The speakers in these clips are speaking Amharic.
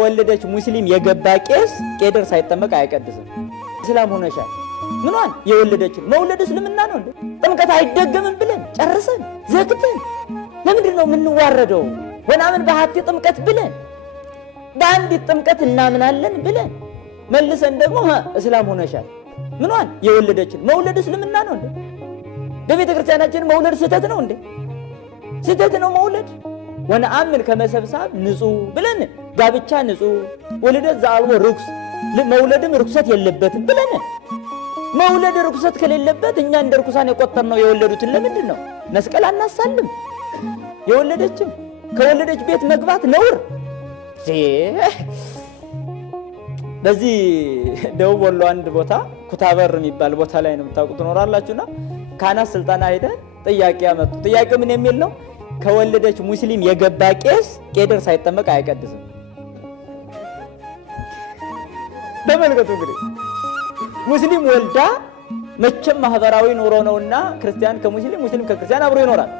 ወለደች ሙስሊም የገባ ቄስ ቄደር ሳይጠመቅ አይቀድስም። እስላም ሆነሻል ምኗን የወለደች መውለድ እስልምና ነው እንዴ? ጥምቀት አይደገምም ብለን ጨርሰን ዘግተን ለምንድን ነው የምንዋረደው? ወናምን በሐቲ ጥምቀት ብለን በአንዲት ጥምቀት እናምናለን ብለን መልሰን ደግሞ እስላም ሆነሻል ምኗን የወለደች መውለድ እስልምና ነው እንዴ? በቤተ ክርስቲያናችን መውለድ ስህተት ነው እንዴ? ስህተት ነው መውለድ። ወነአምን ከመሰብሳብ ንጹህ ብለን ጋብቻ ንጹህ ወለደት ዘአልቦ ርኩስ መውለድም ርኩሰት የለበትም ብለን መውለድ ርኩሰት ከሌለበት እኛ እንደ ርኩሳን የቆጠርነው የወለዱትን ለምንድን ነው መስቀል አናሳልም? የወለደችም ከወለደች ቤት መግባት ነውር። በዚህ ደቡብ ወሎ አንድ ቦታ ኩታበር የሚባል ቦታ ላይ ነው የምታውቁት ትኖራላችሁና ካህናት ስልጣና ሄደን ጥያቄ ያመጡ። ጥያቄ ምን የሚል ነው? ከወለደች ሙስሊም የገባ ቄስ ቄደር ሳይጠመቅ አይቀድስም። ተመልከቱ እንግዲህ ሙስሊም ወልዳ መቼም ማህበራዊ ኑሮ ነውና ክርስቲያን ከሙስሊም ሙስሊም ከክርስቲያን አብሮ ይኖራል።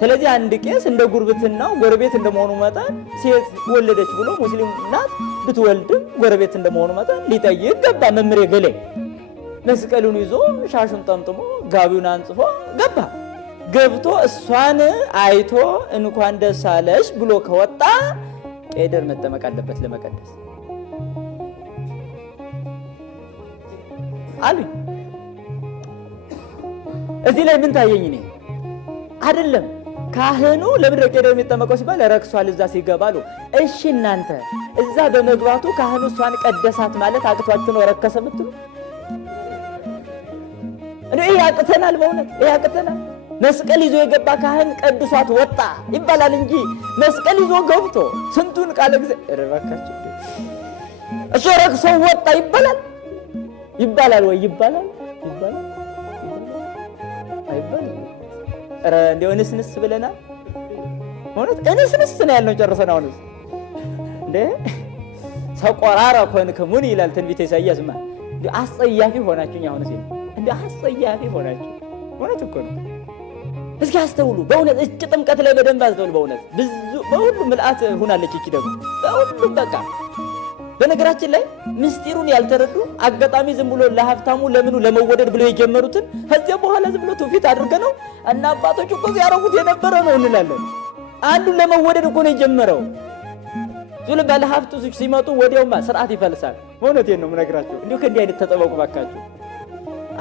ስለዚህ አንድ ቄስ እንደ ጉርብትናው ጎረቤት እንደመሆኑ መጠን ሴት ወለደች ብሎ ሙስሊም ናት ብትወልድም ጎረቤት እንደመሆኑ መጠን ሊጠይቅ ገባ። መምሬ ገሌ መስቀሉን ይዞ ሻሹን ጠምጥሞ ጋቢውን አንጽፎ ገባ። ገብቶ እሷን አይቶ እንኳን ደስ አለሽ ብሎ ከወጣ ቄደር መጠመቅ አለበት ለመቀደስ አሉኝ። እዚህ ላይ ምን ታየኝ? እኔ አይደለም ካህኑ ለምድረ ቄደር የሚጠመቀው ሲባል ረክሷል እዛ ሲገባሉ። እሺ እናንተ እዛ በመግባቱ ካህኑ እሷን ቀደሳት ማለት አቅቷችሁ ነው ረከሰ ምትሉ? ይሄ ያቅተናል፣ በእውነት ይሄ ያቅተናል። መስቀል ይዞ የገባ ካህን ቀድሷት ወጣ ይባላል እንጂ መስቀል ይዞ ገብቶ ስንቱን ቃለ ጊዜ ረባካችሁ እሱ ረክሶ ወጣ ይባላል ይባላል ወይ ይባላል ይባላል አይባልም? ኧረ እንደው እንስንስ ብለናል። እውነት እንስንስ ነው ያልነው ጨርሰን። አሁንስ እንዴ ሰቆራራ ኮንክሙኒ ይላል ትንቢተ ኢሳይያስ። እንዴ አስጸያፊ ሆናችሁኝ። አሁንስ እንዴ አስጸያፊ ሆናችሁ። እውነት እኮ ነው። እስኪ አስተውሉ በእውነት እቺ ጥምቀት ላይ በደንብ አስተውሉ። በእውነት ብዙ በሁሉም ምልአት ሆናለች እቺ ደግሞ በሁሉም በቃ። በነገራችን ላይ ምስጢሩን ያልተረዱ አጋጣሚ ዝም ብሎ ለሀብታሙ ለምኑ ለመወደድ ብለው የጀመሩትን ከዚያ በኋላ ዝም ብሎ ትውፊት አድርገነው እና አባቶች እኮ ሲያረጉት የነበረ ነው እንላለን። አንዱ ለመወደድ እኮ ነው የጀመረው። ዙለ ባለ ሀብቶች ሲመጡ ወዲያውማ ስርዓት ይፈልሳል። እውነቴን ነው የምነግራቸው። እንዲሁ ከእንዲህ አይነት ተጠበቁ ባካችሁ።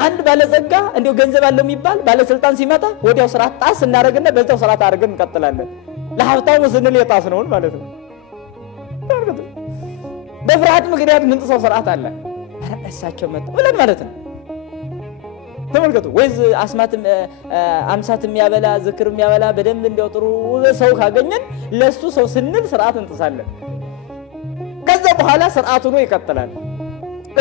አንድ ባለጸጋ እንዲሁ ገንዘብ አለው የሚባል ባለስልጣን ሲመጣ ወዲያው ስርዓት ጣስ እናደርግና በዛው ስርዓት አድርገን እንቀጥላለን። ለሀብታሙ ስንል የጣስ ነውን ማለት ነው። በፍርሃት ምክንያት ምን ጥሰው ስርዓት አለ እሳቸው መጣ ብለን ማለት ነው። ተመልከቱ። ወይስ አስማትም አምሳት የሚያበላ ዝክር የሚያበላ በደንብ እንዲያው ጥሩ ሰው ካገኘን ለሱ ሰው ስንል ስርዓት እንጥሳለን። ከዛ በኋላ ስርዓቱ ነው ይቀጥላል።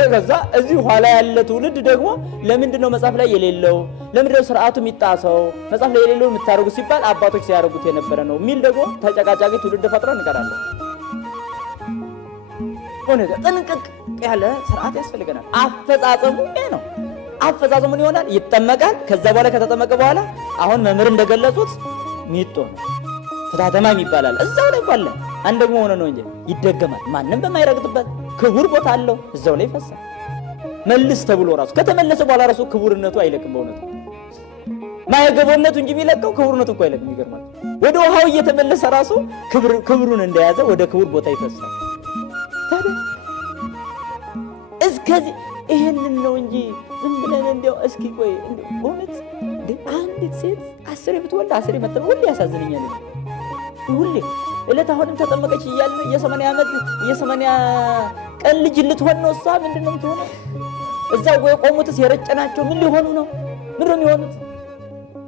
ከዛ እዚህ ኋላ ያለ ትውልድ ደግሞ ለምንድነው መጽሐፍ ላይ የሌለው ለምንድነው ስርዓቱ የሚጣሰው መጽሐፍ ላይ የሌለው የምታደርጉ ሲባል አባቶች ሲያደርጉት የነበረ ነው የሚል ደግሞ ተጨቃጫቂ ትውልድ ፈጥረን እንቀራለን። ሆነ ጥንቅቅ ያለ ስርዓት ያስፈልገናል። አፈጻጸሙ ይሄ ነው። አፈጻጸሙን ይሆናል ይጠመቃል። ከዛ በኋላ ከተጠመቀ በኋላ አሁን መምህር እንደገለጹት ሚጦ ነው ፍታተማም ይባላል። እዛው ላይ ባለ አንድ ደግሞ ሆነ ነው እንጂ ይደገማል። ማንንም በማይረግጥበት ክቡር ቦታ አለው እዛው ላይ ፈሳ መልስ ተብሎ ራሱ ከተመለሰ በኋላ ራሱ ክቡርነቱ አይለቅም። በእውነቱ ማይገቦነቱ እንጂ የሚለቀው ክቡርነቱ እኮ አይለቅም። ይገርማል። ወደ ውሃው እየተመለሰ ራሱ ክብሩን እንደያዘ ወደ ክቡር ቦታ ይፈሳል። ታዲያ እስከዚህ ይሄንን ነው እንጂ ዝም ብለን እንደው እስኪ ቆይ በእውነት አንዲት ሴት 10 ብትወልድ 10 መጠመቅ ሁሌ ያሳዝነኛል። ሁሌ እለት አሁንም ተጠመቀች እያለ የ80 ዓመት የ80 ቀን ልጅ ልትሆን ነው። እሷ ምንድነው የምትሆነው? እዛው የቆሙትስ የረጨናቸው ምን ሊሆኑ ነው? ምን ነው የሚሆኑት?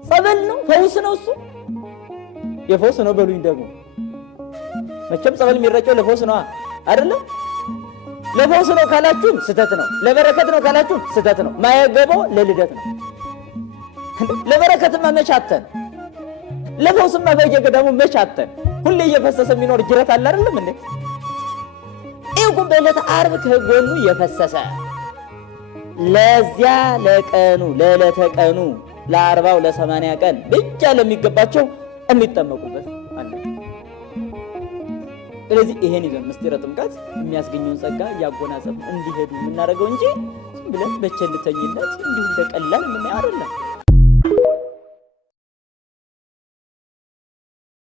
ጸበል ነው? ፈውስ ነው? እሱ የፈውስ ነው በሉኝ። ደግሞ መቼም ጸበል የሚረጨው ለፈውስ ነው አይደለም? ለፈውስ ነው ካላችሁ ስተት ነው። ለበረከት ነው ካላችሁ ስተት ነው። ማየገበው ለልደት ነው። ለበረከትማ መቻተን ለፈውስማ በየገዳሙ መቻተን ሁሌ እየፈሰሰ የሚኖር ጅረት አለ አይደለም እንዴ? ይሄው በዕለተ ዓርብ ከጎኑ እየፈሰሰ ለዚያ ለቀኑ ለዕለተ ቀኑ ለ40 ለ80 ቀን ብቻ ለሚገባቸው የሚጠመቁበት አለ። ስለዚህ ይሄን ይዘን ምስጢረ ጥምቀት የሚያስገኘውን ጸጋ እያጎናጸፍ እንዲሄዱ የምናደርገው እንጂ ዝም ብለን በቸልተኝነት እንዲሁ እንደቀላል የምናየው አይደለም።